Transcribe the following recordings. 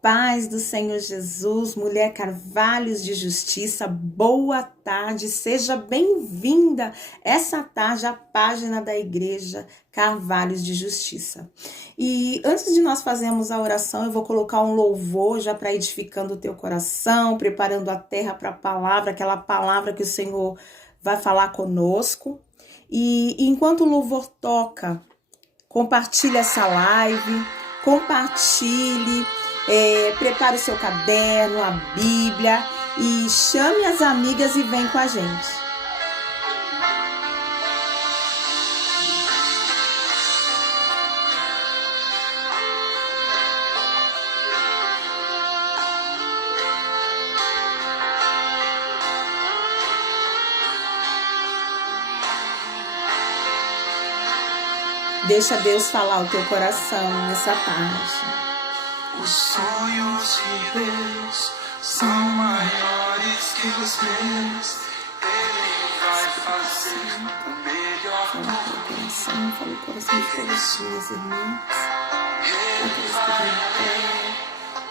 paz do Senhor Jesus, mulher Carvalhos de Justiça, boa tarde, seja bem-vinda essa tarde à página da Igreja Carvalhos de Justiça. E antes de nós fazermos a oração, eu vou colocar um louvor já para edificando o teu coração, preparando a terra para a palavra, aquela palavra que o Senhor vai falar conosco. E enquanto o louvor toca, compartilhe essa live, compartilhe. Prepare o seu caderno, a Bíblia e chame as amigas e vem com a gente. Deixa Deus falar o teu coração nessa tarde. Os sonhos de Deus são maiores que os meus. Ele vai fazer o melhor por mim. Fala o coração de todas as minhas irmãs. Ele vai além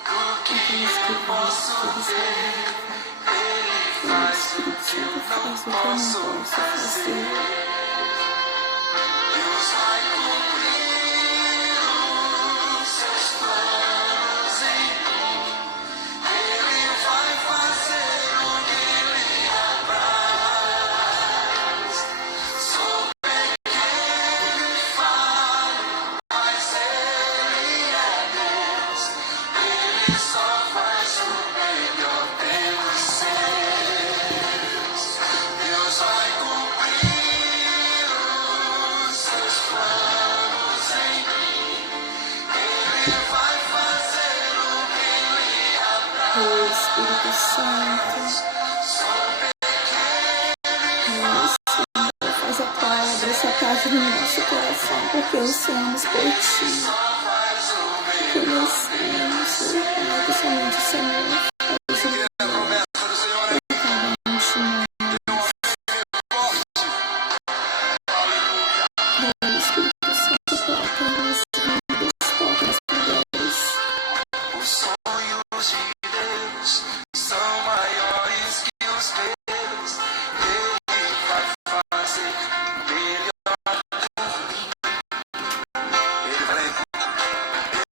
do que eu posso ver. Ele faz o que eu não posso fazer. Deus vai cumprir os seus planos em mim. Ele vai fazer o que lhe apraz. Sou pequeno e falho, mas Ele é Deus. Ele só faz o melhor pelos seus. Deus vai cumprir os seus planos em mim. Ele vai fazer o que lhe apraz. Espírito Santo, Sou faz a palavra essa tarde no nosso coração, porque ansiamos por ti. só faz o Porque melhor. ansiamos, Senhor, que somente o Senhor faz o A promessa do Senhor é cada um de nós. forte. Aleluia. Espírito Santo, toca nas vidas, toca nas mulheres. Os sonhos de Deus são maiores que os meus. Ele vai fazer o melhor por mim.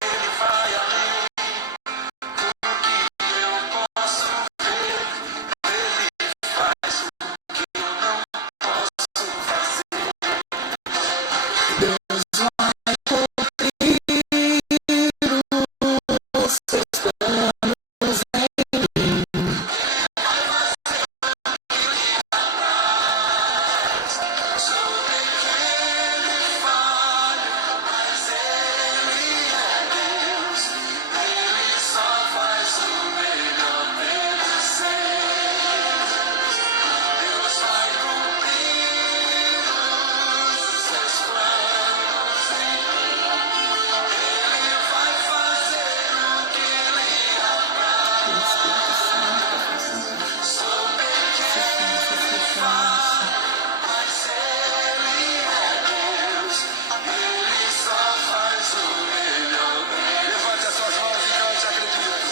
Ele vai além do que eu posso ver. Ele faz o que eu não posso fazer. Deus vai cumprir os seus planos em mim. Sou pequeno e falho, mas Ele é Deus. Ele só faz o melhor pelos seus. Deus vai cumprir os seus planos em mim. Ele vai fazer o que lhe apraz. Sou pequeno e falho, mas Ele é Deus. Ele só faz o melhor. Levante as suas mãos e cante, acredito.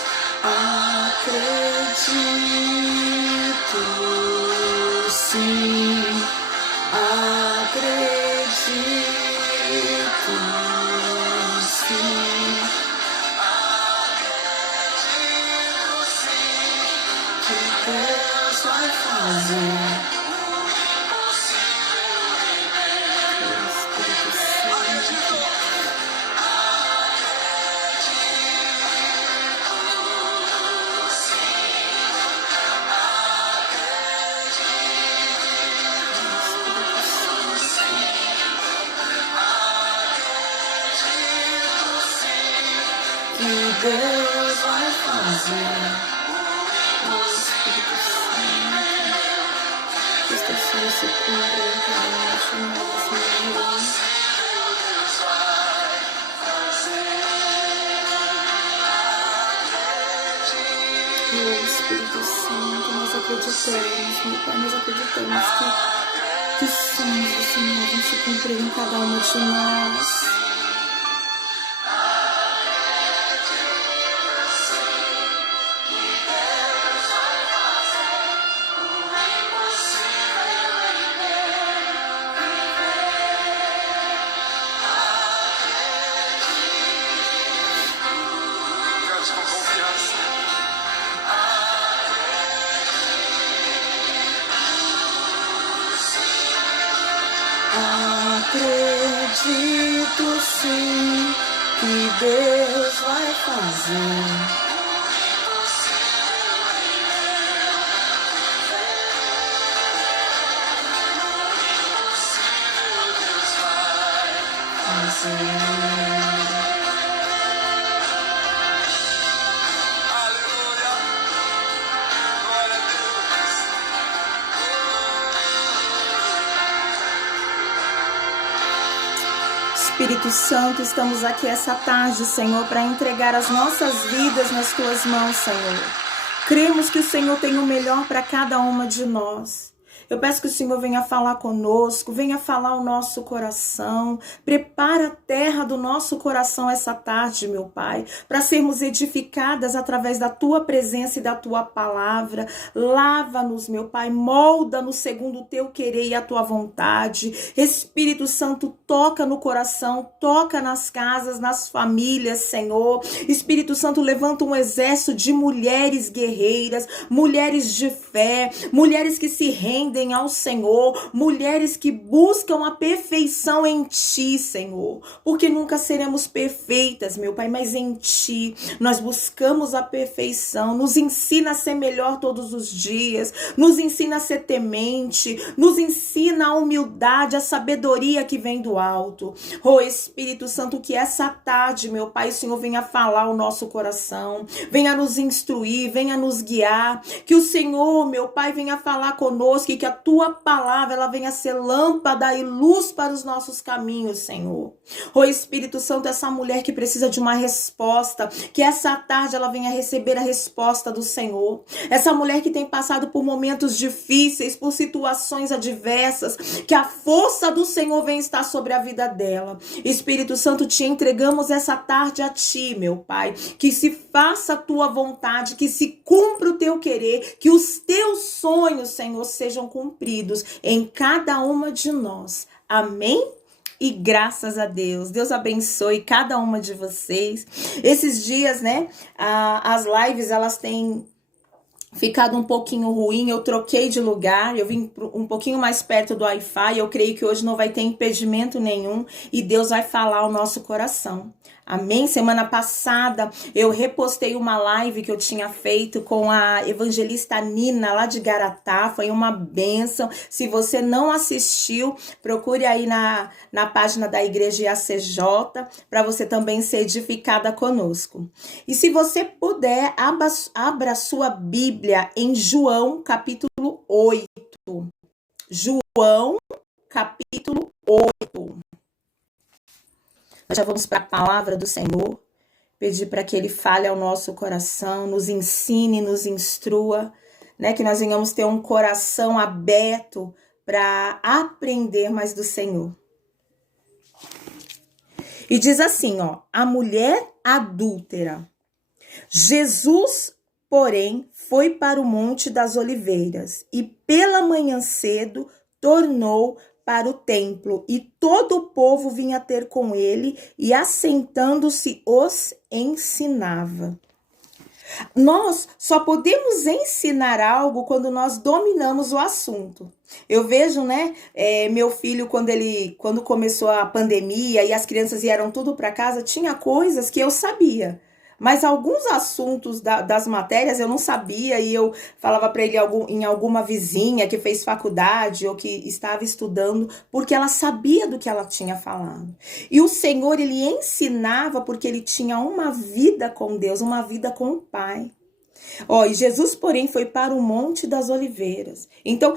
Acredito, sim, acredito, sim, Acredito sim, que Deus vai fazer. impossível em mim. Espírito Santo, Acredito sim, acredito sim, que Deus vai fazer. Espírito Santo, que esta sua se cumpra em cada um de nós, Senhor. Deus vai fazer. Oh, Espírito Santo, nós acreditamos, meu Pai, nós acreditamos que os sonhos do Senhor vão se cumprir em cada uma de nós. acredito sim que Deus vai fazer. Aleluia. Glória a Deus. Espírito Santo, estamos aqui essa tarde, Senhor, para entregar as nossas vidas nas tuas mãos, Senhor. Cremos que o Senhor tem o melhor para cada uma de nós. Eu peço que o Senhor venha falar conosco, venha falar o nosso coração. Prepara a terra do nosso coração essa tarde, meu Pai, para sermos edificadas através da Tua presença e da Tua palavra. Lava-nos, meu Pai, molda-nos segundo o Teu querer e a Tua vontade. Espírito Santo, toca no coração, toca nas casas, nas famílias, Senhor. Espírito Santo, levanta um exército de mulheres guerreiras, mulheres de fé, mulheres que se rendem ao Senhor, mulheres que buscam a perfeição em Ti, Senhor, porque nunca seremos perfeitas, meu Pai, mas em Ti nós buscamos a perfeição. Nos ensina a ser melhor todos os dias, nos ensina a ser temente, nos ensina a humildade, a sabedoria que vem do alto. Oh Espírito Santo, que essa tarde, meu Pai, o Senhor venha falar o nosso coração, venha nos instruir, venha nos guiar, que o Senhor, meu Pai, venha falar conosco e que a Tua palavra ela venha ser lâmpada e luz para os nossos caminhos, Senhor. Oh Espírito Santo, essa mulher que precisa de uma resposta, que essa tarde ela venha receber a resposta do Senhor. Essa mulher que tem passado por momentos difíceis, por situações adversas, que a força do Senhor venha estar sobre a vida dela. Espírito Santo, te entregamos essa tarde a Ti, meu Pai, que se faça a Tua vontade, que se cumpra o Teu querer, que os Teus sonhos, Senhor, sejam cumpridos em cada uma de nós. Amém? E graças a Deus. Deus abençoe cada uma de vocês. Esses dias, né, as lives, elas têm ficado um pouquinho ruim, eu troquei de lugar, eu vim um pouquinho mais perto do Wi-Fi, eu creio que hoje não vai ter impedimento nenhum e Deus vai falar ao nosso coração. Amém? Semana passada eu repostei uma live que eu tinha feito com a evangelista Nina lá de Garatá, foi uma bênção. Se você não assistiu, procure aí na página da Igreja IACJ para você também ser edificada conosco. E se você puder, abra sua Bíblia em João capítulo 8. João capítulo 8. Nós já vamos para a palavra do Senhor, pedir para que Ele fale ao nosso coração, nos ensine, nos instrua, né? Que nós venhamos ter um coração aberto para aprender mais do Senhor. E diz assim, ó, a mulher adúltera. Jesus, porém, foi para o Monte das Oliveiras e pela manhã cedo tornou para o templo, e todo o povo vinha ter com ele, e assentando-se os ensinava. Nós só podemos ensinar algo quando nós dominamos o assunto. Eu vejo, né, meu filho, quando começou a pandemia e as crianças vieram tudo para casa, tinha coisas que eu sabia. Mas alguns assuntos das matérias eu não sabia e eu falava para ele em alguma vizinha que fez faculdade ou que estava estudando, porque ela sabia do que ela tinha falado. E o Senhor, Ele ensinava porque Ele tinha uma vida com Deus, uma vida com o Pai. E Jesus, porém, foi para o Monte das Oliveiras. Então,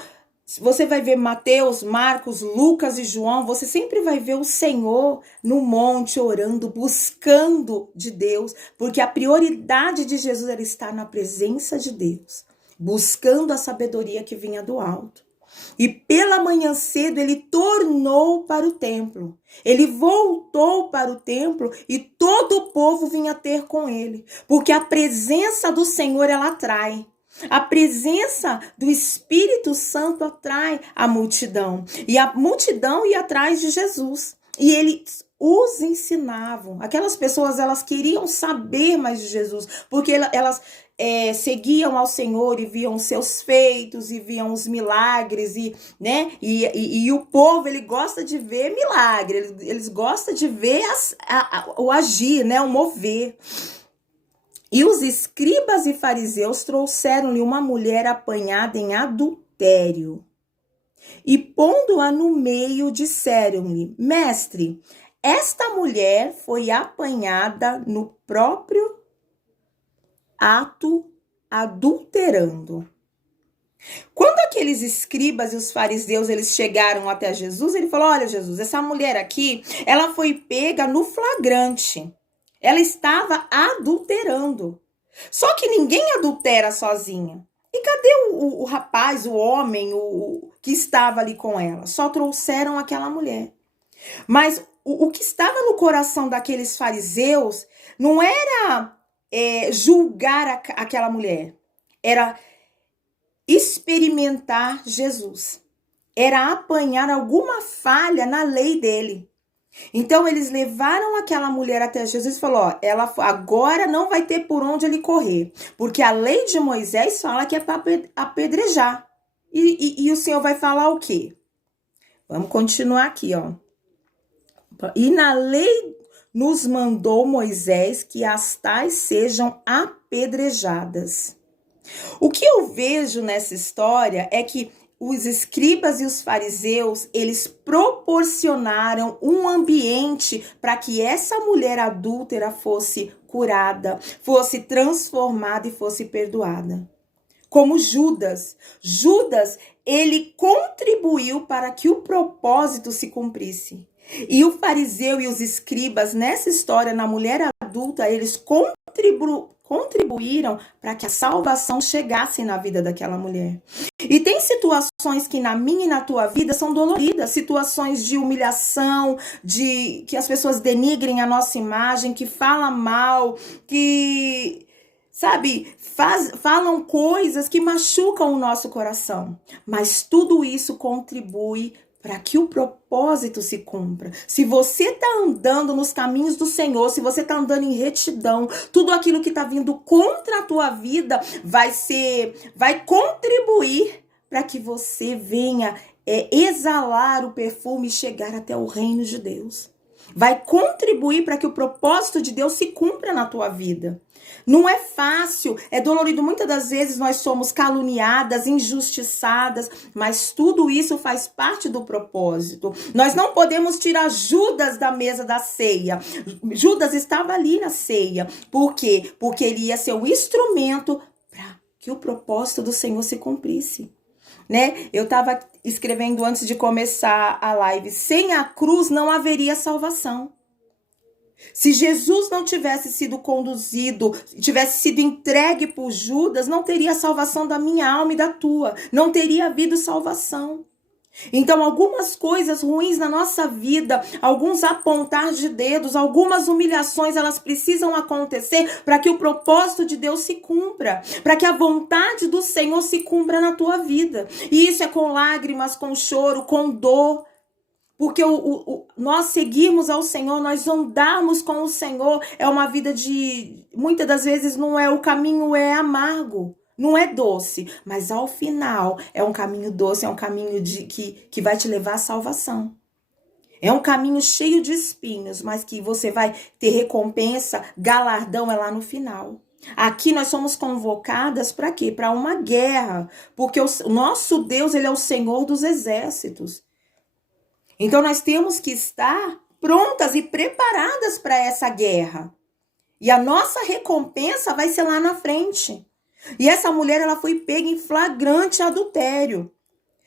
você vai ver Mateus, Marcos, Lucas e João, você sempre vai ver o Senhor no monte orando, buscando de Deus, porque a prioridade de Jesus era estar na presença de Deus, buscando a sabedoria que vinha do alto. E pela manhã cedo ele tornou para o templo, ele voltou para o templo e todo o povo vinha ter com ele, porque a presença do Senhor ela atrai. A presença do Espírito Santo atrai a multidão. E a multidão ia atrás de Jesus. E eles os ensinavam. Aquelas pessoas, elas queriam saber mais de Jesus. Porque elas seguiam ao Senhor e viam os seus feitos e viam os milagres, né? E o povo, ele gosta de ver milagre, eles gostam de ver o agir, né? O mover. E os escribas e fariseus trouxeram-lhe uma mulher apanhada em adultério. E pondo-a no meio, disseram-lhe: Mestre, esta mulher foi apanhada no próprio ato adulterando. Quando aqueles escribas e os fariseus, eles chegaram até Jesus, ele falou: olha, Jesus, essa mulher aqui, ela foi pega no flagrante. Ela estava adulterando. Só que ninguém adultera sozinha. E cadê o rapaz, o homem, o que estava ali com ela? Só trouxeram aquela mulher. Mas o que estava no coração daqueles fariseus não era julgar aquela mulher. Era experimentar Jesus. Era apanhar alguma falha na lei dele. Então, eles levaram aquela mulher até Jesus e falou, ó, ela agora não vai ter por onde ele correr, porque a lei de Moisés fala que é para apedrejar. E o Senhor vai falar o quê? Vamos continuar aqui, ó. E na lei nos mandou Moisés que as tais sejam apedrejadas. O que eu vejo nessa história é que os escribas e os fariseus, eles proporcionaram um ambiente para que essa mulher adúltera fosse curada, fosse transformada e fosse perdoada. Como Judas. Judas, ele contribuiu para que o propósito se cumprisse. E o fariseu e os escribas, nessa história, na mulher adulta, eles contribuíram para que a salvação chegasse na vida daquela mulher. E tem situações que na minha e na tua vida são doloridas, situações de humilhação, de que as pessoas denigrem a nossa imagem, que falam mal, que, sabe, falam coisas que machucam o nosso coração. Mas tudo isso contribui para que o propósito se cumpra. Se você está andando nos caminhos do Senhor, se você está andando em retidão, tudo aquilo que está vindo contra a tua vida vai contribuir para que você venha exalar o perfume e chegar até o reino de Deus. Vai contribuir para que o propósito de Deus se cumpra na tua vida. Não é fácil, é dolorido. Muitas das vezes nós somos caluniadas, injustiçadas, mas tudo isso faz parte do propósito. Nós não podemos tirar Judas da mesa da ceia. Judas estava ali na ceia. Por quê? Porque ele ia ser o instrumento para que o propósito do Senhor se cumprisse. Né? Eu estava escrevendo antes de começar a live, sem a cruz não haveria salvação. Se Jesus não tivesse sido conduzido, tivesse sido entregue por Judas, não teria salvação da minha alma e da tua, não teria havido salvação. Então, algumas coisas ruins na nossa vida, alguns apontar de dedos, algumas humilhações, elas precisam acontecer para que o propósito de Deus se cumpra, para que a vontade do Senhor se cumpra na tua vida. E isso é com lágrimas, com choro, com dor. Porque nós seguirmos ao Senhor, nós andarmos com o Senhor, é uma vida muitas das vezes o caminho é amargo. Não é doce, mas ao final é um caminho doce, é um caminho que vai te levar à salvação. É um caminho cheio de espinhos, mas que você vai ter recompensa, galardão é lá no final. Aqui nós somos convocadas para quê? Para uma guerra, porque o nosso Deus, ele é o Senhor dos exércitos. Então nós temos que estar prontas e preparadas para essa guerra. E a nossa recompensa vai ser lá na frente. E essa mulher, ela foi pega em flagrante adultério.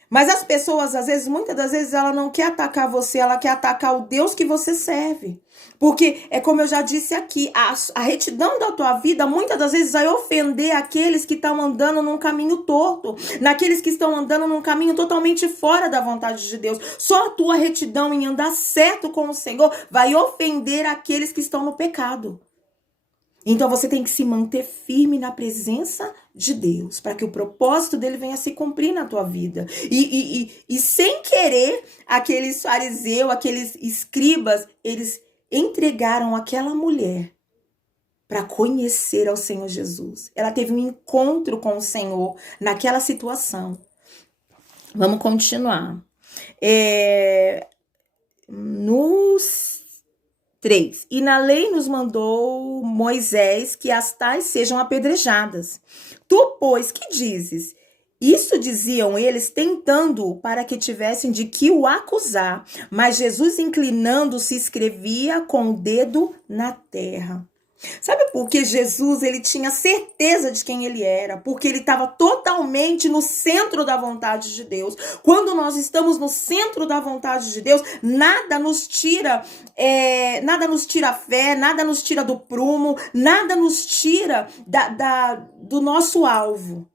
Mas as pessoas, muitas das vezes, ela não quer atacar você, ela quer atacar o Deus que você serve. Porque, é como eu já disse aqui, a retidão da tua vida, muitas das vezes, vai ofender aqueles que estão andando num caminho torto, naqueles que estão andando num caminho totalmente fora da vontade de Deus. Só a tua retidão em andar certo com o Senhor vai ofender aqueles que estão no pecado. Então você tem que se manter firme na presença de Deus, para que o propósito dele venha se cumprir na tua vida. E sem querer, aqueles fariseus, aqueles escribas, eles entregaram aquela mulher para conhecer ao Senhor Jesus. Ela teve um encontro com o Senhor naquela situação. Vamos continuar. Nos 3. E na lei nos mandou Moisés que as tais sejam apedrejadas. Tu, pois, que dizes? Isso diziam eles, tentando para que tivessem de que o acusar. Mas Jesus, inclinando-se, escrevia com o dedo na terra. Sabe por que Jesus ele tinha certeza de quem ele era? Porque ele estava totalmente no centro da vontade de Deus. Quando nós estamos no centro da vontade de Deus, nada nos tira a fé, nada nos tira do prumo, nada nos tira do nosso alvo.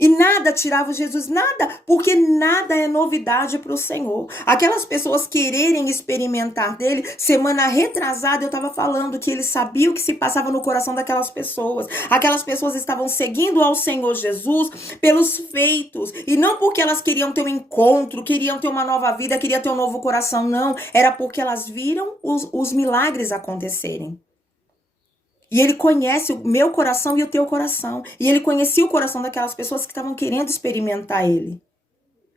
E nada tirava Jesus, nada, porque nada é novidade para o Senhor. Aquelas pessoas quererem experimentar dele, semana retrasada eu estava falando que ele sabia o que se passava no coração daquelas pessoas. Aquelas pessoas estavam seguindo ao Senhor Jesus pelos feitos, e não porque elas queriam ter um encontro, queriam ter uma nova vida, queriam ter um novo coração, não. Era porque elas viram os milagres acontecerem. E ele conhece o meu coração e o teu coração. E ele conhecia o coração daquelas pessoas que estavam querendo experimentar ele.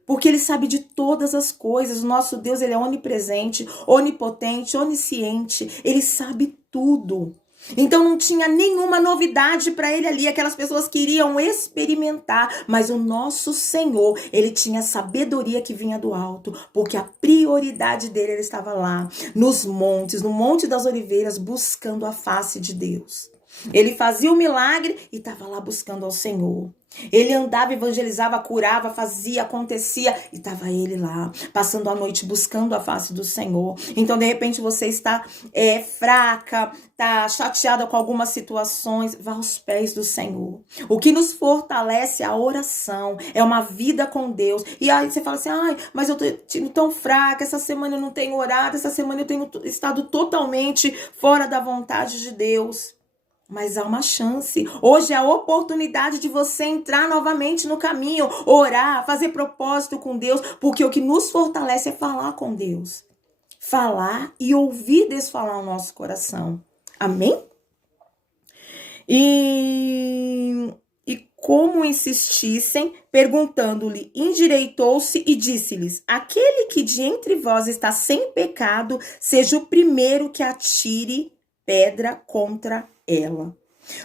Porque ele sabe de todas as coisas. O nosso Deus, ele é onipresente, onipotente, onisciente. Ele sabe tudo. Então não tinha nenhuma novidade para ele ali. Aquelas pessoas queriam experimentar. Mas o nosso Senhor, ele tinha sabedoria que vinha do alto. Porque a prioridade dele, ele estava lá, nos montes, no Monte das Oliveiras, buscando a face de Deus. Ele fazia o milagre e estava lá buscando ao Senhor. Ele andava, evangelizava, curava, fazia, acontecia e estava ele lá, passando a noite buscando a face do Senhor. Então, de repente, você está fraca, está chateada com algumas situações, vá aos pés do Senhor. O que nos fortalece é a oração, é uma vida com Deus. E aí você fala assim, mas eu estou tão fraca, essa semana eu não tenho orado, essa semana eu tenho estado totalmente fora da vontade de Deus. Mas há uma chance. Hoje é a oportunidade de você entrar novamente no caminho, orar, fazer propósito com Deus, porque o que nos fortalece é falar com Deus. Falar e ouvir Deus falar no nosso coração. Amém? E como insistissem, perguntando-lhe, endireitou-se e disse-lhes, aquele que de entre vós está sem pecado, seja o primeiro que atire pedra contra ela.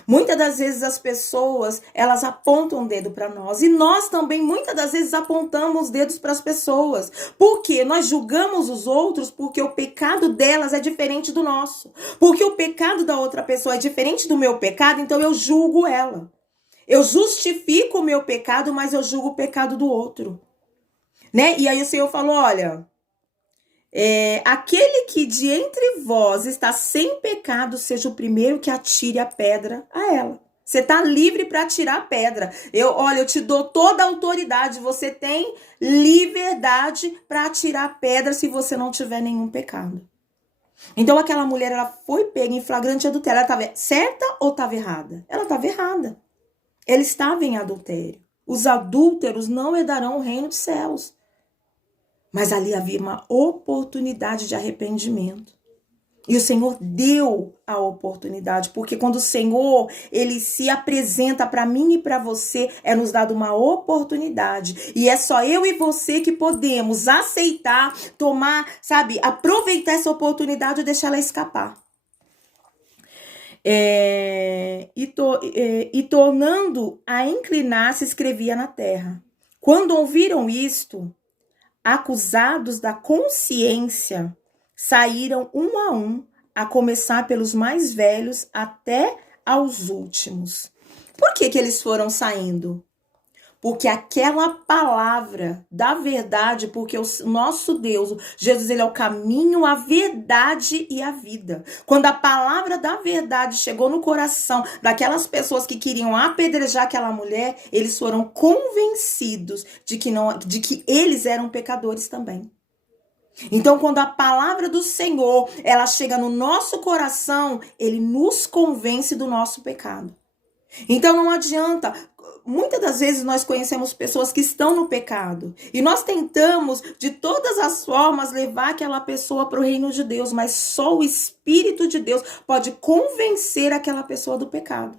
Muitas das vezes as pessoas, elas apontam o dedo para nós, e nós também muitas das vezes apontamos dedos para as pessoas, porque nós julgamos os outros porque o pecado delas é diferente do nosso, porque o pecado da outra pessoa é diferente do meu pecado, então eu julgo ela. Eu justifico o meu pecado, mas eu julgo o pecado do outro, né? E aí o Senhor falou, olha, aquele que de entre vós está sem pecado, seja o primeiro que atire a pedra a ela. Você está livre para atirar a pedra. Eu te dou toda a autoridade. Você tem liberdade para atirar a pedra se você não tiver nenhum pecado. Então aquela mulher, ela foi pega em flagrante adultério. Ela estava certa ou estava errada? Ela estava errada. Ela estava em adultério. Os adúlteros não herdarão o reino dos céus. Mas ali havia uma oportunidade de arrependimento. E o Senhor deu a oportunidade, porque quando o Senhor, ele se apresenta para mim e para você, é nos dado uma oportunidade. E é só eu e você que podemos aceitar, tomar, aproveitar essa oportunidade e deixar ela escapar. E tornando a inclinar-se, escrevia na terra. Quando ouviram isto, acusados da consciência, saíram um, a começar pelos mais velhos até aos últimos. Por que eles foram saindo? Porque aquela palavra da verdade, porque o nosso Deus, Jesus, ele é o caminho, a verdade e a vida. Quando a palavra da verdade chegou no coração daquelas pessoas que queriam apedrejar aquela mulher, eles foram convencidos de que eles eram pecadores também. Então, quando a palavra do Senhor, ela chega no nosso coração, ele nos convence do nosso pecado. Então não adianta, muitas das vezes nós conhecemos pessoas que estão no pecado e nós tentamos de todas as formas levar aquela pessoa para o reino de Deus, mas só o Espírito de Deus pode convencer aquela pessoa do pecado.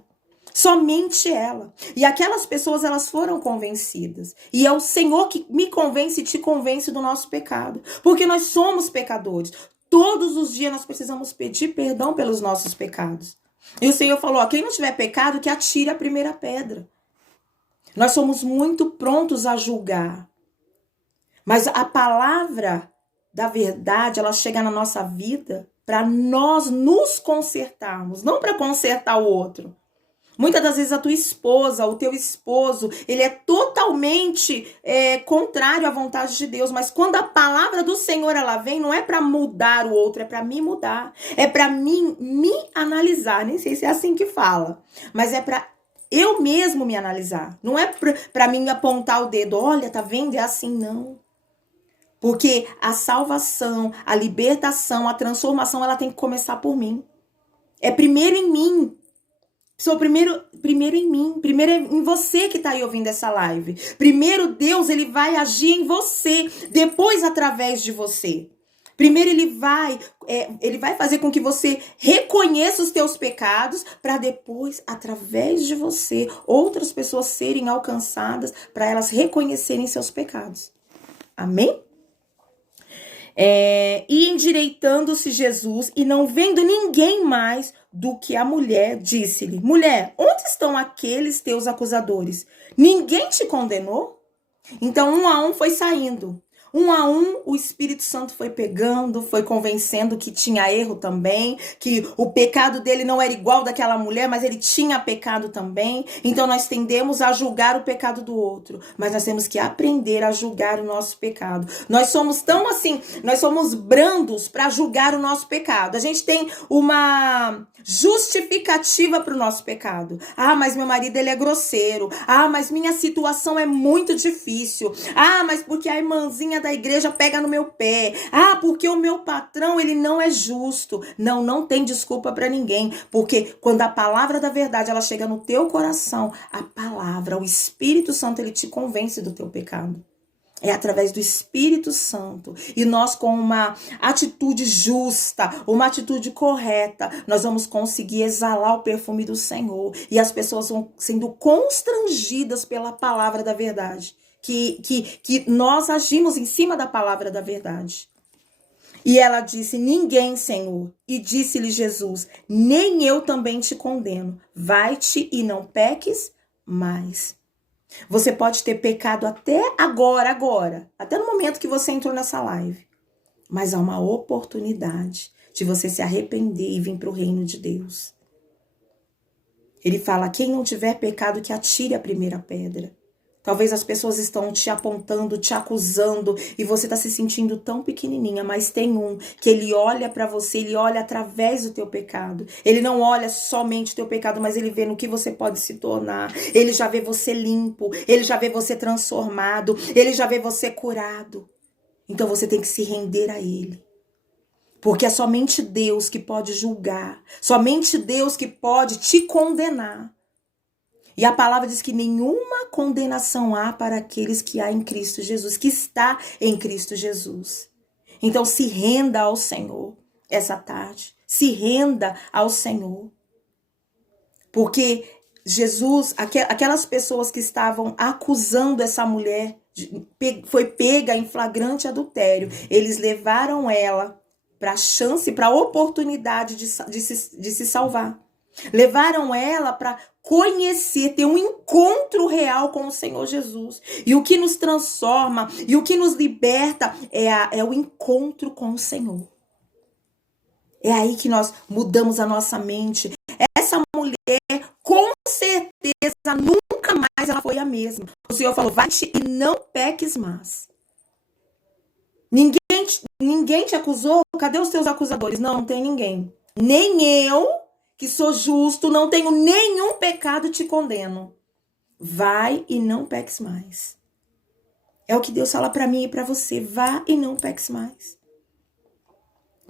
Somente ela. E aquelas pessoas, elas foram convencidas. E é o Senhor que me convence e te convence do nosso pecado. Porque nós somos pecadores. Todos os dias nós precisamos pedir perdão pelos nossos pecados. E o Senhor falou, ó, quem não tiver pecado, que atire a primeira pedra. Nós somos muito prontos a julgar. Mas a palavra da verdade, ela chega na nossa vida para nós nos consertarmos, não para consertar o outro. Muitas das vezes a tua esposa, o teu esposo, ele é totalmente contrário à vontade de Deus. Mas quando a palavra do Senhor ela vem, não é para mudar o outro, é para me mudar. É para mim me analisar. Nem sei se é assim que fala. Mas é para eu mesmo me analisar. Não é para mim apontar o dedo. Olha, tá vendo? É assim, não. Porque a salvação, a libertação, a transformação, ela tem que começar por mim. É primeiro em mim. Primeiro em mim, primeiro em você que está aí ouvindo essa live. Primeiro Deus, ele vai agir em você, depois através de você. Primeiro ele vai fazer com que você reconheça os teus pecados, para depois, através de você, outras pessoas serem alcançadas, para elas reconhecerem seus pecados. Amém? E endireitando-se Jesus e não vendo ninguém mais do que a mulher, disse-lhe, mulher, onde estão aqueles teus acusadores? Ninguém te condenou? Então, um a um foi saindo. Um a um, o Espírito Santo foi pegando, foi convencendo que tinha erro também, que o pecado dele não era igual daquela mulher, mas ele tinha pecado também. Então nós tendemos a julgar o pecado do outro, mas nós temos que aprender a julgar o nosso pecado. Nós somos tão assim, nós somos brandos para julgar o nosso pecado. A gente tem uma justificativa para o nosso pecado. Ah, mas meu marido ele é grosseiro. Ah, mas minha situação é muito difícil. Ah, mas porque a irmãzinha da igreja pega no meu pé. Ah, porque o meu patrão, ele não é justo. Não tem desculpa para ninguém, porque quando a palavra da verdade, ela chega no teu coração, a palavra, o Espírito Santo, ele te convence do teu pecado. É através do Espírito Santo. E nós, com uma atitude justa, uma atitude correta, nós vamos conseguir exalar o perfume do Senhor. E as pessoas vão sendo constrangidas pela palavra da verdade. Que nós agimos em cima da palavra da verdade. E ela disse, ninguém, Senhor. E disse-lhe Jesus, nem eu também te condeno. Vai-te e não peques mais. Você pode ter pecado até agora, até no momento que você entrou nessa live. Mas há uma oportunidade de você se arrepender e vir para o reino de Deus. Ele fala, quem não tiver pecado que atire a primeira pedra. Talvez as pessoas estão te apontando, te acusando e você está se sentindo tão pequenininha, mas tem um que ele olha para você, ele olha através do teu pecado. Ele não olha somente o teu pecado, mas ele vê no que você pode se tornar. Ele já vê você limpo, ele já vê você transformado, ele já vê você curado. Então você tem que se render a ele. Porque é somente Deus que pode julgar, somente Deus que pode te condenar. E a palavra diz que nenhuma condenação há para aqueles que há em Cristo Jesus, que está em Cristo Jesus. Então se renda ao Senhor essa tarde, se renda ao Senhor. Porque Jesus, aquelas pessoas que estavam acusando essa mulher, foi pega em flagrante adultério, eles levaram ela para a chance, para a oportunidade de se salvar. Levaram ela para conhecer, ter um encontro real com o Senhor Jesus. E o que nos transforma e o que nos liberta é o encontro com o Senhor. É aí que nós mudamos a nossa mente. Essa mulher, com certeza, nunca mais ela foi a mesma. O Senhor falou, vai-te e não peques mais. Ninguém te acusou? Cadê os teus acusadores? Não tem ninguém. Nem eu, que sou justo, não tenho nenhum pecado, te condeno. Vai e não peques mais. É o que Deus fala para mim e para você. Vá e não peques mais.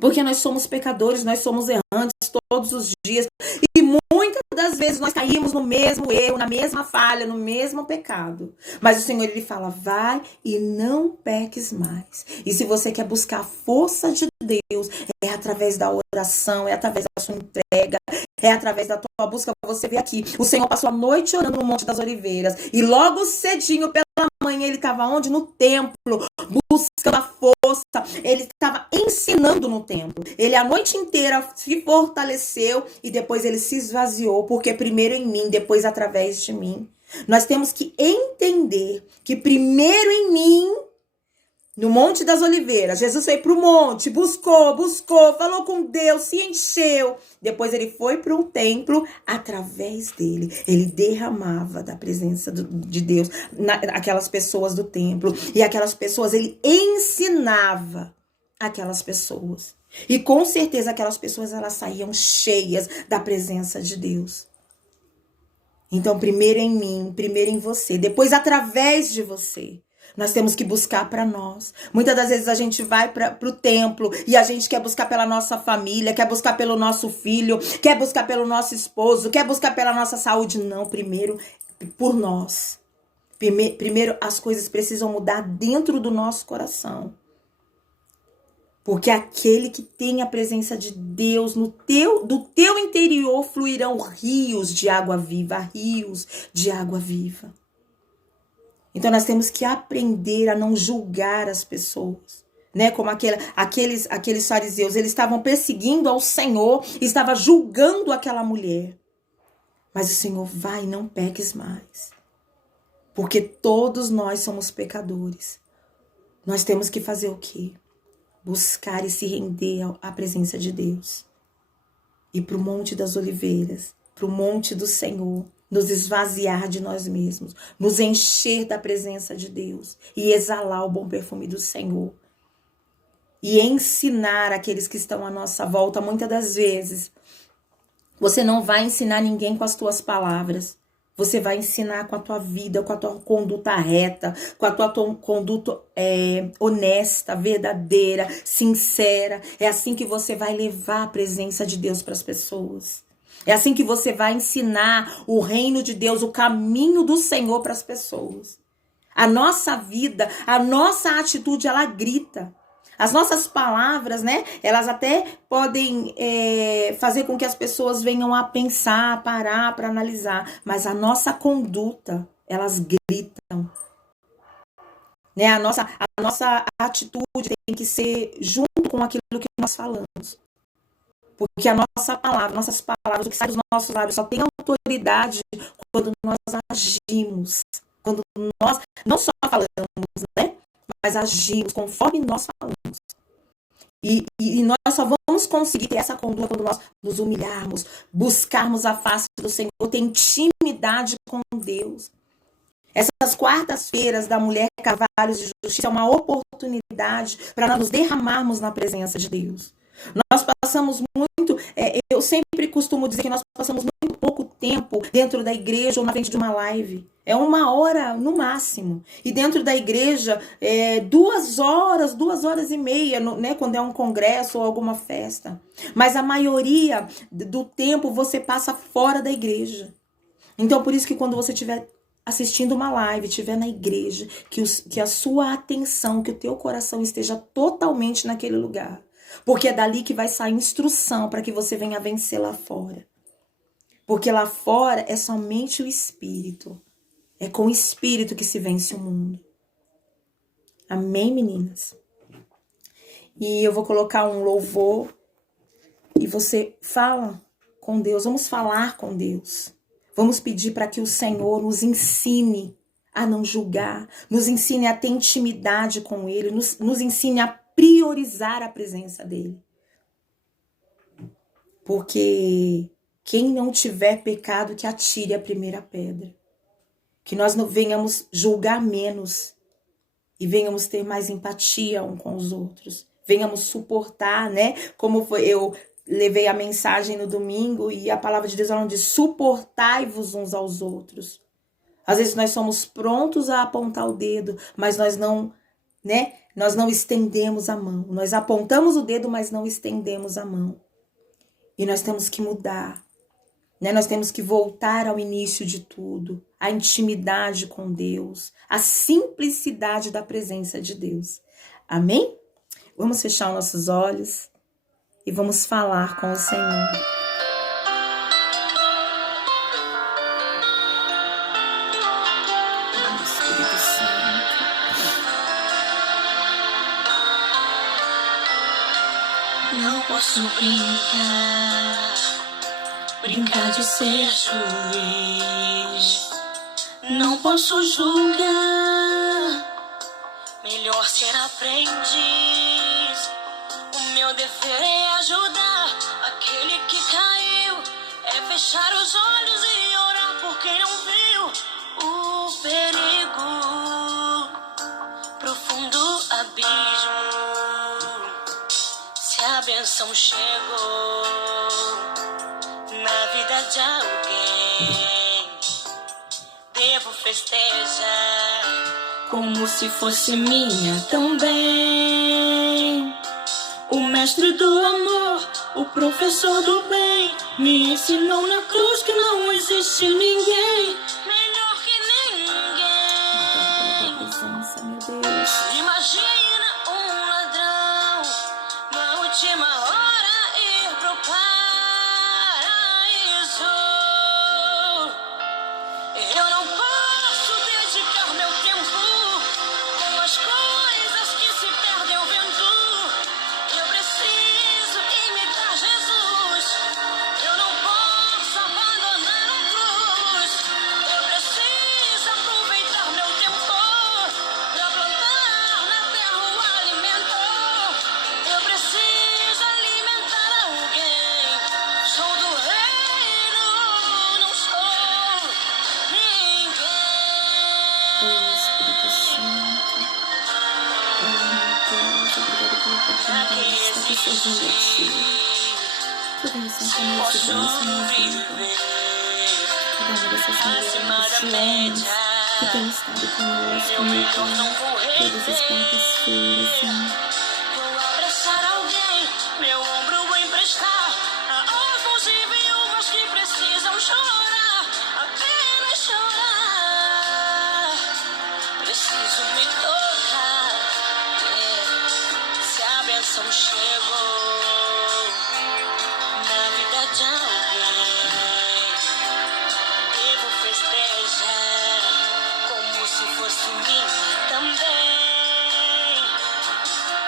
Porque nós somos pecadores, nós somos errantes todos os dias. E muitas das vezes nós caímos no mesmo erro, na mesma falha, no mesmo pecado. Mas o Senhor, Ele fala, vai e não peques mais. E se você quer buscar a força de Deus, é através da oração, é através da sua entrega, é através da tua busca. Você vê aqui, o Senhor passou a noite orando no Monte das Oliveiras. E logo cedinho, pela manhã, Ele estava onde? No templo, buscando a força. Ele estava ensinando no templo. Ele a noite inteira se fortaleceu e depois ele se esvaziou, porque primeiro em mim, depois através de mim. Nós temos que entender que primeiro em mim, no Monte das Oliveiras, Jesus foi para o monte, buscou, falou com Deus, se encheu. Depois ele foi para um templo, através dele. Ele derramava da presença de Deus naquelas pessoas do templo. E aquelas pessoas, ele ensinava aquelas pessoas. E com certeza aquelas pessoas, elas saíam cheias da presença de Deus. Então, primeiro em mim, primeiro em você, depois através de você. Nós temos que buscar para nós. Muitas das vezes a gente vai para o templo e a gente quer buscar pela nossa família, quer buscar pelo nosso filho, quer buscar pelo nosso esposo, quer buscar pela nossa saúde. Não, primeiro por nós. Primeiro as coisas precisam mudar dentro do nosso coração. Porque aquele que tem a presença de Deus do teu interior fluirão rios de água viva, rios de água viva. Então nós temos que aprender a não julgar as pessoas, né? Como aqueles fariseus, eles estavam perseguindo ao Senhor, estavam julgando aquela mulher. Mas o Senhor, vai, não peques mais. Porque todos nós somos pecadores. Nós temos que fazer o quê? Buscar e se render à presença de Deus. Ir para o Monte das Oliveiras, para o Monte do Senhor. Nos esvaziar de nós mesmos, nos encher da presença de Deus e exalar o bom perfume do Senhor. E ensinar aqueles que estão à nossa volta. Muitas das vezes, você não vai ensinar ninguém com as tuas palavras. Você vai ensinar com a tua vida, com a tua conduta reta, com a tua conduta honesta, verdadeira, sincera. É assim que você vai levar a presença de Deus para as pessoas. É assim que você vai ensinar o reino de Deus, o caminho do Senhor para as pessoas. A nossa vida, a nossa atitude, ela grita. As nossas palavras, né? Elas até podem fazer com que as pessoas venham a pensar, a parar para analisar. Mas a nossa conduta, elas gritam. Né? A nossa atitude tem que ser junto com aquilo que nós falamos. Porque a nossa palavra, nossas palavras, o que sai dos nossos lábios só tem autoridade quando nós agimos. Quando nós não só falamos, né? Mas agimos conforme nós falamos. E nós só vamos conseguir ter essa conduta quando nós nos humilharmos, buscarmos a face do Senhor, ter intimidade com Deus. Essas quartas-feiras da Mulher Carvalhos de Justiça é uma oportunidade para nós nos derramarmos na presença de Deus. Nós passamos muito, eu sempre costumo dizer que nós passamos muito pouco tempo dentro da igreja ou na frente de uma live. É 1 hora no máximo. E dentro da igreja, 2 horas, 2h30, né, quando é um congresso ou alguma festa. Mas a maioria do tempo você passa fora da igreja. Então, por isso que quando você estiver assistindo uma live, estiver na igreja, que a sua atenção, que o teu coração esteja totalmente naquele lugar. Porque é dali que vai sair instrução para que você venha vencer lá fora. Porque lá fora é somente o Espírito. É com o Espírito que se vence o mundo. Amém, meninas? E eu vou colocar um louvor e você fala com Deus. Vamos falar com Deus. Vamos pedir para que o Senhor nos ensine a não julgar, nos ensine a ter intimidade com Ele, nos ensine a priorizar a presença dele. Porque quem não tiver pecado, que atire a primeira pedra. Que nós não venhamos julgar menos e venhamos ter mais empatia um com os outros. Venhamos suportar, né? Como foi, eu levei a mensagem no domingo e a palavra de Deus ela diz: suportai-vos uns aos outros. Às vezes nós somos prontos a apontar o dedo, mas nós não, né? Nós não estendemos a mão. Nós apontamos o dedo, mas não estendemos a mão. E nós temos que mudar, né? Nós temos que voltar ao início de tudo, a intimidade com Deus, a simplicidade da presença de Deus. Amém? Vamos fechar os nossos olhos e vamos falar com o Senhor. Espírito Santo. Não posso brincar de ser juiz. Não posso julgar, melhor ser aprendiz. O meu dever é ajudar aquele que caiu, é fechar os olhos e orar por quem não viu o perigo, profundo abismo. Se a bênção chegou na vida de alguém, devo festejar como se fosse minha também. O mestre do amor, o professor do bem, me ensinou na cruz que não existe ninguém melhor que ninguém. Presença, meu Deus. Imagina um ladrão na última hora ir pro paraíso. Eu não posso dedicar meu tempo com as coisas que se perdem ao vento. Eu preciso imitar Jesus. Eu não posso abandonar a cruz. Eu preciso aproveitar meu tempo pra plantar na terra o alimento. Eu preciso alimentar alguém. Sou do reino, não sou ninguém. Oh, Espírito Santo. Oh, meu Deus, obrigado pela oportunidade de estar aqui servindo a Ti. Toda essa família de bênção na vida. Cada uma dessas mulheres de homens que tem estado conosco, meu Pai, todas as quartas-feiras, Senhor. Vou abraçar alguém, meu ombro vou emprestar a órfãos e viúvas que precisam chorar, apenas chorar. Preciso me tocar, se a bênção chegou na vida de alguém, devo festejar como se fosse minha também.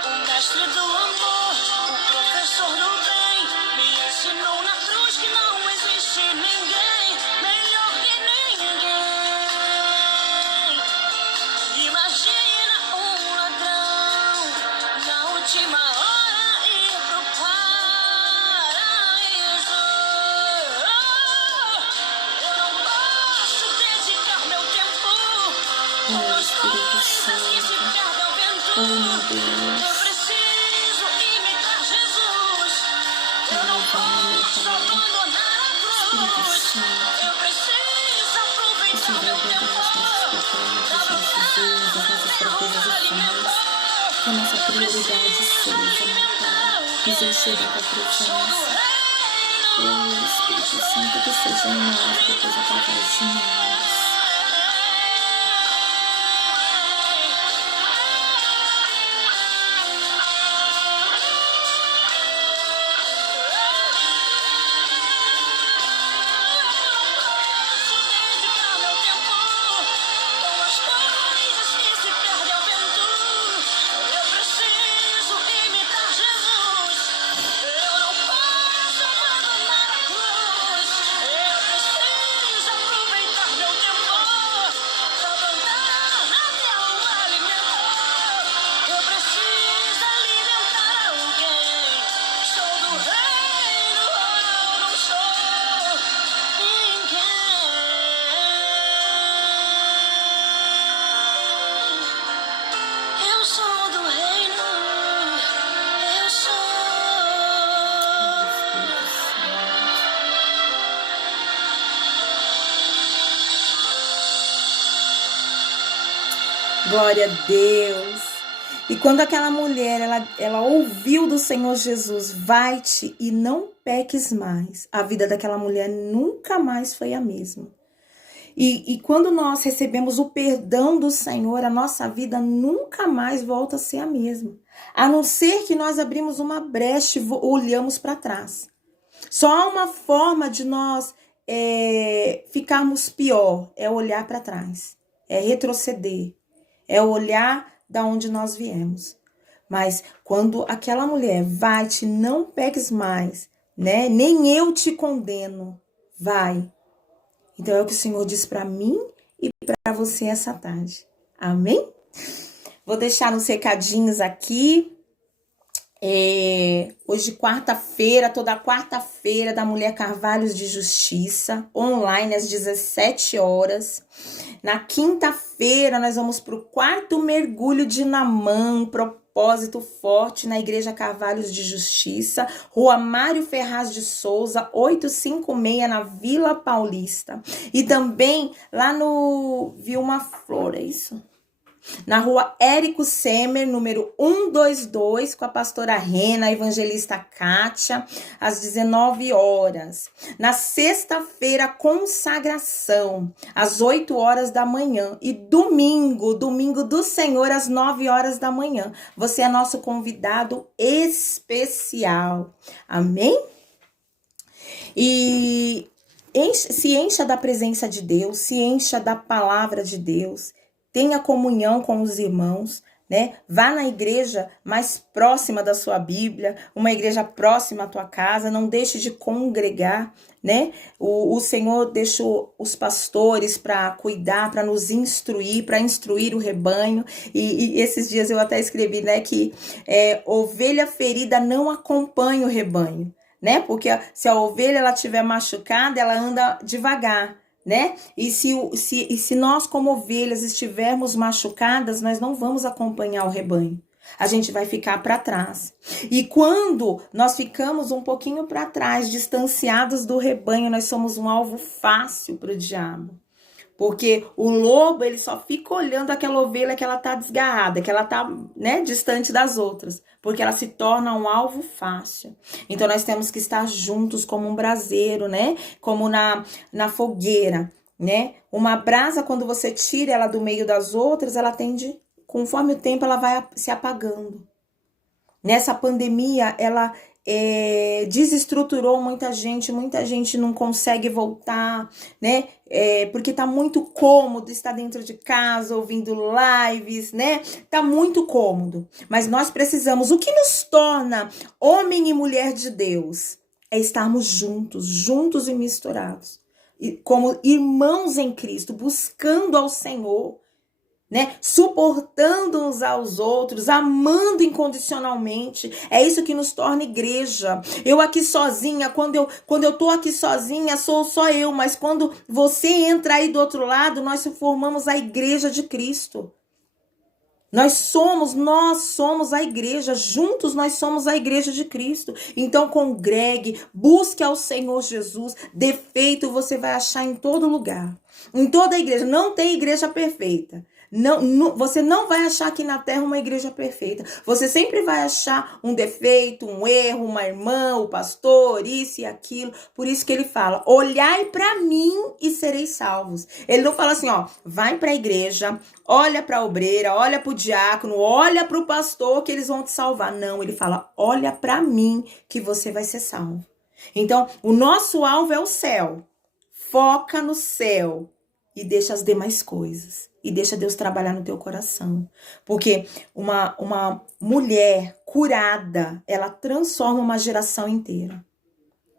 O mestre do amor, o professor do bem, me ensinou na cruz que não existe ninguém melhor que ninguém. Imagina um ladrão na última hora ir pro paraíso. Eu não posso dedicar meu tempo com as coisas que se perdem ao vento. Oh, meu Deus. Eu preciso imitar Jesus. Eu não posso abandonar a cruz. Eu preciso aproveitar meu tempo pra plantar na terra o alimento. Que a nossa prioridade seja, meu Pai, nos encher da Tua presença. Oh, Espírito Santo, que seja em nós, depois através de nós. Glória a Deus. E quando aquela mulher, ela ouviu do Senhor Jesus, vai-te e não peques mais, a vida daquela mulher nunca mais foi a mesma. E quando nós recebemos o perdão do Senhor, a nossa vida nunca mais volta a ser a mesma. A não ser que nós abrimos uma brecha e olhamos para trás. Só há uma forma de nós ficarmos pior, é olhar para trás, é retroceder, é olhar da onde nós viemos. Mas quando aquela mulher, vai-te, não peques mais, né? Nem eu te condeno, vai. Então é o que o Senhor diz para mim e para você essa tarde. Amém? Vou deixar nos recadinhos aqui. Hoje, quarta-feira, toda quarta-feira da Mulher Carvalhos de Justiça, online às 17 horas. Na quinta-feira, nós vamos para o 4º mergulho de Naamã, propósito forte na Igreja Carvalhos de Justiça, Rua Mário Ferraz de Souza, 856, na Vila Paulista. E também lá no Vilma Flor, é isso? Na Rua Érico Semer, número 122, com a pastora Rena, a evangelista Kátia, às 19 horas. Na sexta-feira, consagração, às 8 horas da manhã. E domingo do Senhor, às 9 horas da manhã. Você é nosso convidado especial. Amém? E se encha da presença de Deus, se encha da palavra de Deus. Tenha comunhão com os irmãos, né? Vá na igreja mais próxima da sua Bíblia, uma igreja próxima à tua casa, não deixe de congregar, né? O Senhor deixou os pastores para cuidar, para nos instruir, para instruir o rebanho. E esses dias eu até escrevi, né, que ovelha ferida não acompanha o rebanho, né? Porque se a ovelha ela estiver machucada, ela anda devagar, né? E se nós como ovelhas estivermos machucadas, nós não vamos acompanhar o rebanho. A gente vai ficar para trás. E quando nós ficamos um pouquinho para trás, distanciados do rebanho, nós somos um alvo fácil para o diabo. Porque o lobo, ele só fica olhando aquela ovelha que ela tá desgarrada, que ela tá, né, distante das outras, porque ela se torna um alvo fácil. Então nós temos que estar juntos como um braseiro, né? Como na fogueira, né? Uma brasa, quando você tira ela do meio das outras, ela tende, conforme o tempo, ela vai se apagando. Nessa pandemia, ela desestruturou muita gente não consegue voltar, né? Porque tá muito cômodo estar dentro de casa, ouvindo lives, né? Tá muito cômodo. Mas nós precisamos, o que nos torna homem e mulher de Deus é estarmos juntos e misturados. Como irmãos em Cristo, buscando ao Senhor, né? Suportando uns aos outros, amando incondicionalmente. É isso que nos torna igreja. Eu aqui sozinha, quando eu tô aqui sozinha, sou só eu, mas quando você entra aí do outro lado, nós formamos a igreja de Cristo. Nós somos a igreja, juntos nós somos a igreja de Cristo. Então congregue, busque ao Senhor Jesus. Defeito você vai achar em todo lugar. Em toda a igreja, não tem igreja perfeita. Não, você não vai achar aqui na terra uma igreja perfeita. Você sempre vai achar um defeito, um erro, uma irmã, o pastor, isso e aquilo. Por isso que ele fala, olhai para mim e sereis salvos. Ele não fala assim, ó, vai para a igreja, olha para a obreira, olha para o diácono, olha para o pastor que eles vão te salvar. Não, ele fala, olha para mim que você vai ser salvo. Então, o nosso alvo é o céu. Foca no céu e deixa as demais coisas. E deixa Deus trabalhar no teu coração. Porque uma mulher curada, ela transforma uma geração inteira.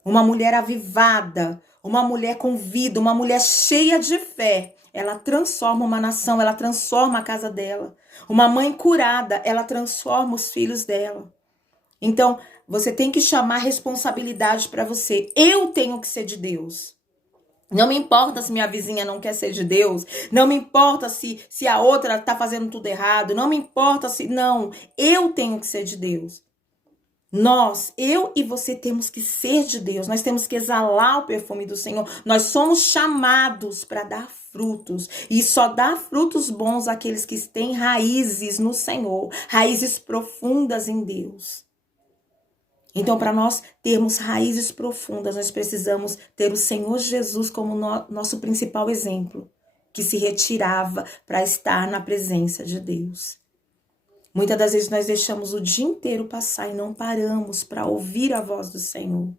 Uma mulher avivada, uma mulher com vida, uma mulher cheia de fé, ela transforma uma nação, ela transforma a casa dela. Uma mãe curada, ela transforma os filhos dela. Então, você tem que chamar responsabilidade para você. Eu tenho que ser de Deus. Não me importa se minha vizinha não quer ser de Deus. Não me importa se a outra está fazendo tudo errado. Não me importa se... Não, eu tenho que ser de Deus. Eu e você temos que ser de Deus, nós temos que exalar o perfume do Senhor, nós somos chamados para dar frutos, e só dá frutos bons àqueles que têm raízes no Senhor, raízes profundas em Deus. Então, para nós termos raízes profundas, nós precisamos ter o Senhor Jesus como nosso principal exemplo, que se retirava para estar na presença de Deus. Muitas das vezes nós deixamos o dia inteiro passar e não paramos para ouvir a voz do Senhor.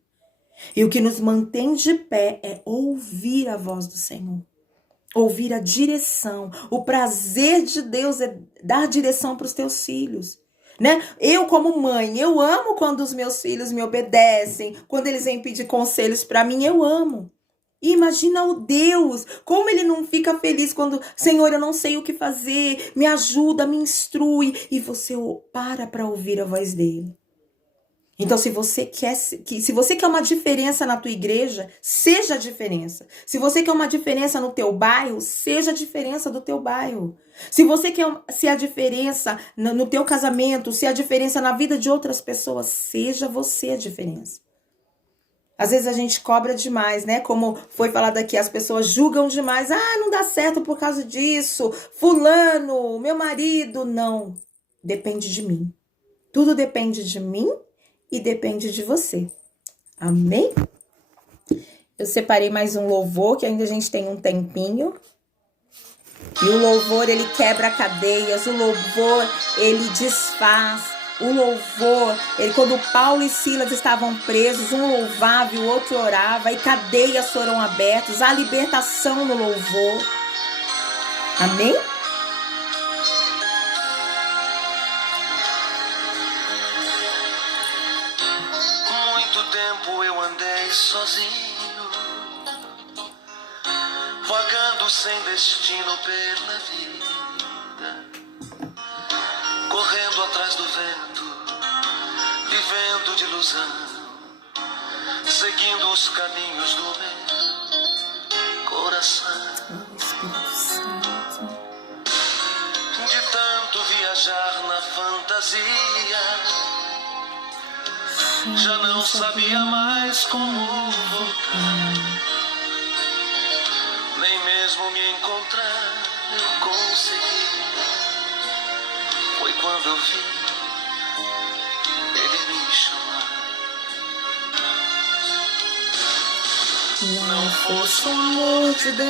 E o que nos mantém de pé é ouvir a voz do Senhor. Ouvir a direção. O prazer de Deus é dar direção para os teus filhos. Né? Eu, como mãe, eu amo quando os meus filhos me obedecem, quando eles vêm pedir conselhos para mim, eu amo. E imagina o Deus, como ele não fica feliz quando, Senhor, eu não sei o que fazer, me ajuda, me instrui, e você para ouvir a voz dele. Então, se você quer uma diferença na tua igreja, seja a diferença. Se você quer uma diferença no teu bairro, seja a diferença do teu bairro. Se você quer ser a diferença no teu casamento, ser a diferença na vida de outras pessoas, seja você a diferença. Às vezes a gente cobra demais, né? Como foi falado aqui, as pessoas julgam demais. Ah, não dá certo por causa disso. Fulano, meu marido. Não. Depende de mim. Tudo depende de mim e depende de você. Amém? Eu separei mais um louvor, que ainda a gente tem um tempinho. E o louvor, ele quebra cadeias. O louvor, ele desfaz. O louvor, quando Paulo e Silas estavam presos, um louvava e o outro orava, e cadeias foram abertas, há libertação no louvor. Amém? Muito tempo eu andei sozinho, vagando sem destino pela vida, correndo atrás do vento, vivendo de ilusão, seguindo os caminhos do meu coração. Espírito Santo. De tanto viajar na fantasia, já não sabia mais como voltar, nem mesmo me encontrar eu consegui. Foi quando eu vi ele me chamar. Não fosse o amor de Deus,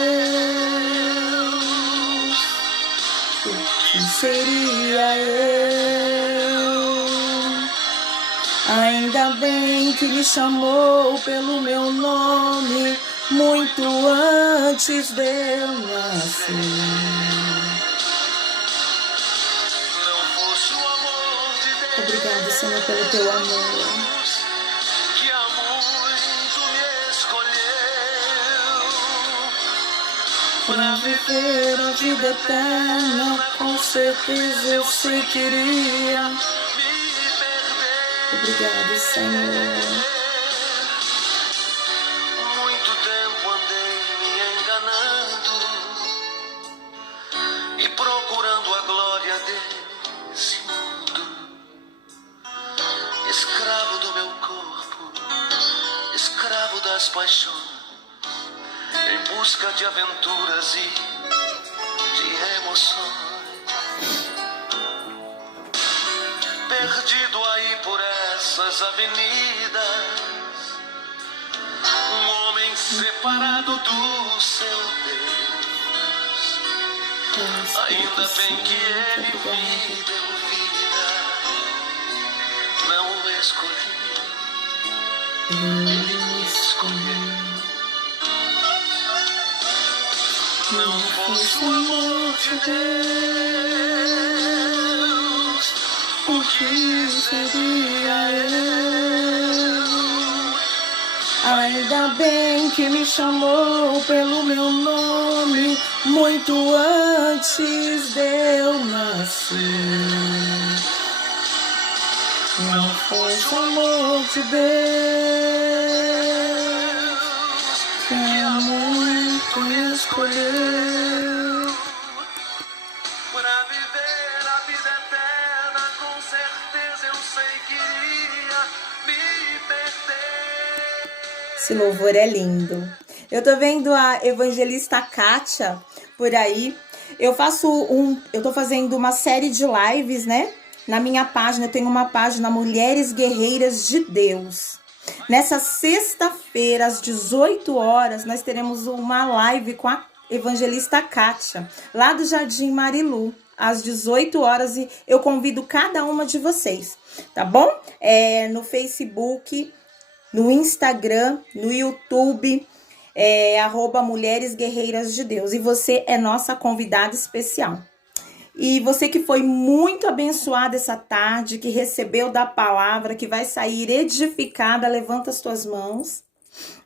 o que seria eu? Ainda bem que me chamou pelo meu nome muito antes de eu nascer. Obrigado, Senhor, pelo teu amor. Que há muito me escolheu Pra viver a vida eterna, com certeza eu sei que iria. me perder. Obrigado, Senhor. Muito tempo andei me enganando e procurando a glória desse mundo, escravo do meu corpo, escravo das paixões, em busca de aventuras e de emoções. Perdido aí por essas avenidas, um homem separado do seu Deus. Ainda bem que ele me deu vida, não escolhi, ele me escolheu. Não fosse o amor de Deus, o que seria eu? Ainda bem que me chamou pelo meu nome muito antes de eu nascer. Não fosse o amor de Deus que muito me escolheu. Pra viver a vida eterna, com certeza eu sei que iria Esse louvor é lindo. Eu tô vendo a evangelista Kátia por aí. Eu tô fazendo uma série de lives, né? Na minha página, eu tenho uma página Mulheres Guerreiras de Deus. Nessa sexta-feira, às 18 horas, nós teremos uma live com a evangelista Kátia, lá do Jardim Marilu, às 18 horas, e eu convido cada uma de vocês, tá bom? No Facebook, no Instagram, no YouTube, @Mulheres Guerreiras de Deus. E você é nossa convidada especial. E você que foi muito abençoada essa tarde, que recebeu da palavra, que vai sair edificada, levanta as tuas mãos.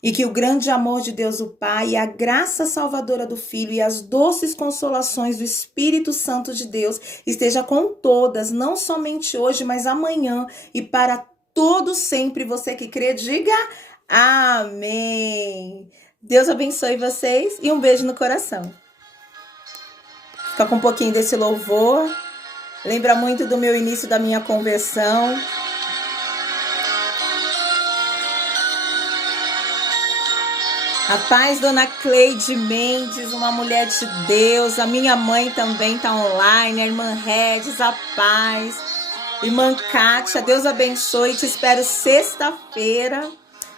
E que o grande amor de Deus, o Pai, e a graça salvadora do Filho e as doces consolações do Espírito Santo de Deus esteja com todas, não somente hoje, mas amanhã e para todo sempre. Você que crê, diga amém. Deus abençoe vocês e um beijo no coração. Fica com um pouquinho desse louvor. Lembra muito do meu início da minha conversão. A paz, Dona Cleide Mendes, uma mulher de Deus. A minha mãe também está online. A irmã Regis, a paz. Irmã Kátia, Deus abençoe. Te espero sexta-feira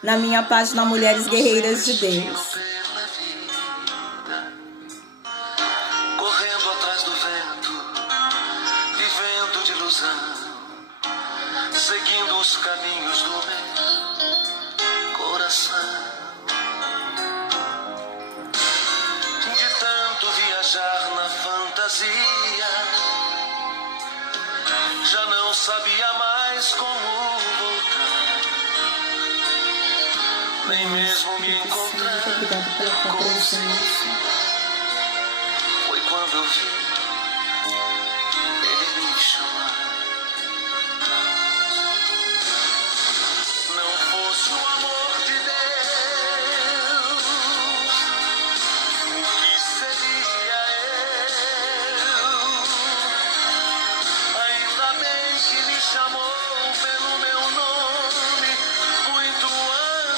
na minha página Mulheres Guerreiras de Deus. Correndo atrás do vento, vivendo de ilusão, seguindo os caminhos do meu coração. De tanto viajar na fantasia, já não sabia mais como voltar, nem mesmo me encontrar. Obrigada pela tua presença. Foi quando eu vi ele me chamar. Não fosse o amor de Deus, o que seria eu? Ainda bem que me chamou pelo meu nome muito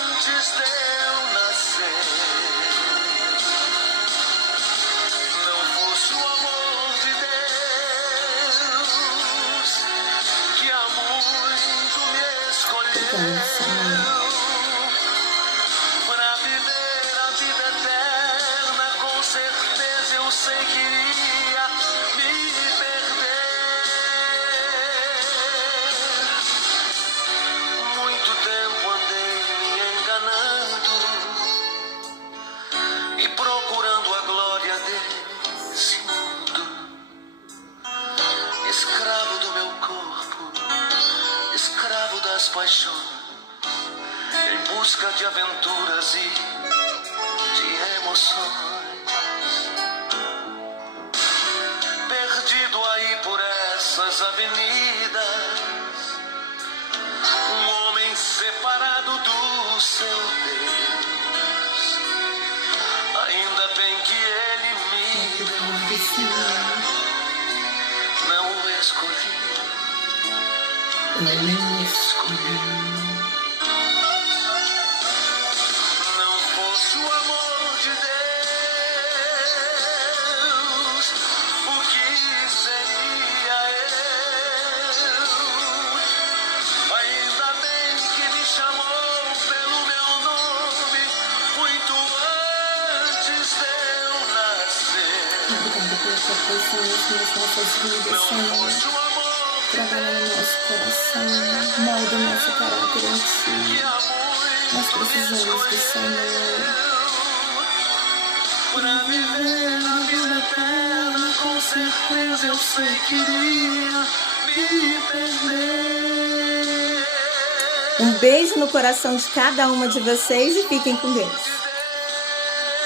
antes de eu nascer. Não fosse o amor de Deus, que há muito me escolheu para viver a vida eterna. Com certeza eu sei que iria me perder. Muito tempo andei me enganando e procurando a glória desse mundo, escravo do meu corpo, escravo das paixões, em busca de aventuras e de emoções. Perdido aí por essas avenidas, um homem separado do seu Deus. Ainda bem que ele me deu vida, não o escolhi, ele me escolheu. Não fosse o amor de Deus, o que seria eu? Ainda bem que me chamou pelo meu nome muito antes de eu nascer. Obrigada pela tua presença nas nossas vidas, Não Senhor. fosse o amor Trabalha no nosso coração, molda o nosso caráter em que ti. há Nós muito me precisamos do Senhor. para viver a vida eterna. Com certeza eu sei que iria me perder. Um beijo no coração de cada uma de vocês e fiquem com Deus.